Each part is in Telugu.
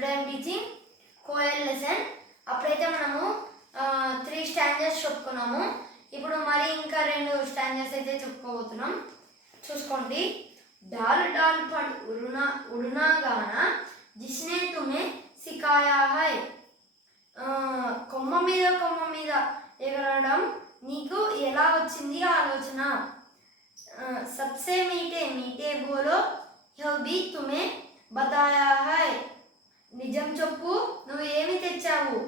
Today I'm teaching Koyal lesson. అప్పుడైతే మనము 3 స్టాంజర్స్ చెప్పుకున్నాము. ఇప్పుడు మరి ఇంకా 2 స్టాంజర్స్ అయితే చెప్పుకోబోతున్నాం. చూసుకోండి. डाल डाल पर उड़ना गाना जिसने तुम्हें सिखाया है. కొమ్మ మీద ఎగరడం నీకు ఎలా వచ్చింది ఆలోచన. सबसे मीठे मीठे बोलो यह भी तुम्हें बताया है. నిజం చెప్పు, నువ్వు ఏమి తెచ్చావు.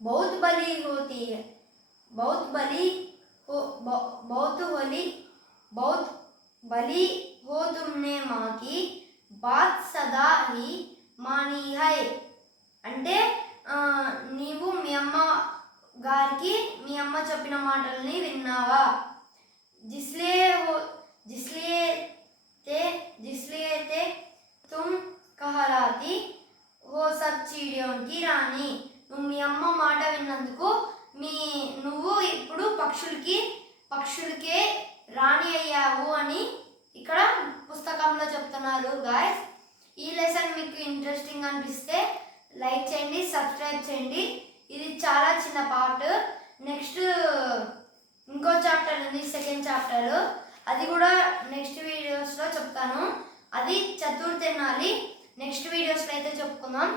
बहुत बली होती है, बहुत बली हो तुमने माँ की बात सदा ही मानी है. అంటే నీవు మీ అమ్మ గారికి మీ అమ్మ చెప్పిన మాటల్ని విన్నావా. जिसलिए थे तुम कहलाती हो सब चीड़ियों की रानी. నువ్వు మీ అమ్మ మాట విన్నందుకు నువ్వు ఇప్పుడు పక్షులకే రాణి అయ్యావు అని ఇక్కడ పుస్తకంలో చెప్తున్నారు. గాయస్, ఈ లెసన్ మీకు ఇంట్రెస్టింగ్ అనిపిస్తే లైక్ చేయండి, సబ్స్క్రైబ్ చేయండి. ఇది చాలా చిన్న పార్ట్. నెక్స్ట్ ఇంకో చాప్టర్ ఉంది, సెకండ్ చాప్టర్. అది కూడా నెక్స్ట్ వీడియోస్లో చెప్తాను. అది చతుర్థనాలి. నెక్స్ట్ వీడియోస్లో అయితే చెప్పుకుందాం.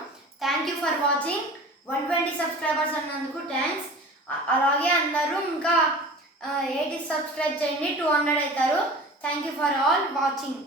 Thank you for watching. 120 subscribers అన్నందుకు థ్యాంక్స్. అలాగే అందరూ ఇంకా 80 సబ్స్క్రైబ్ చేయండి, 200 అవుతారు. Thank you for all watching.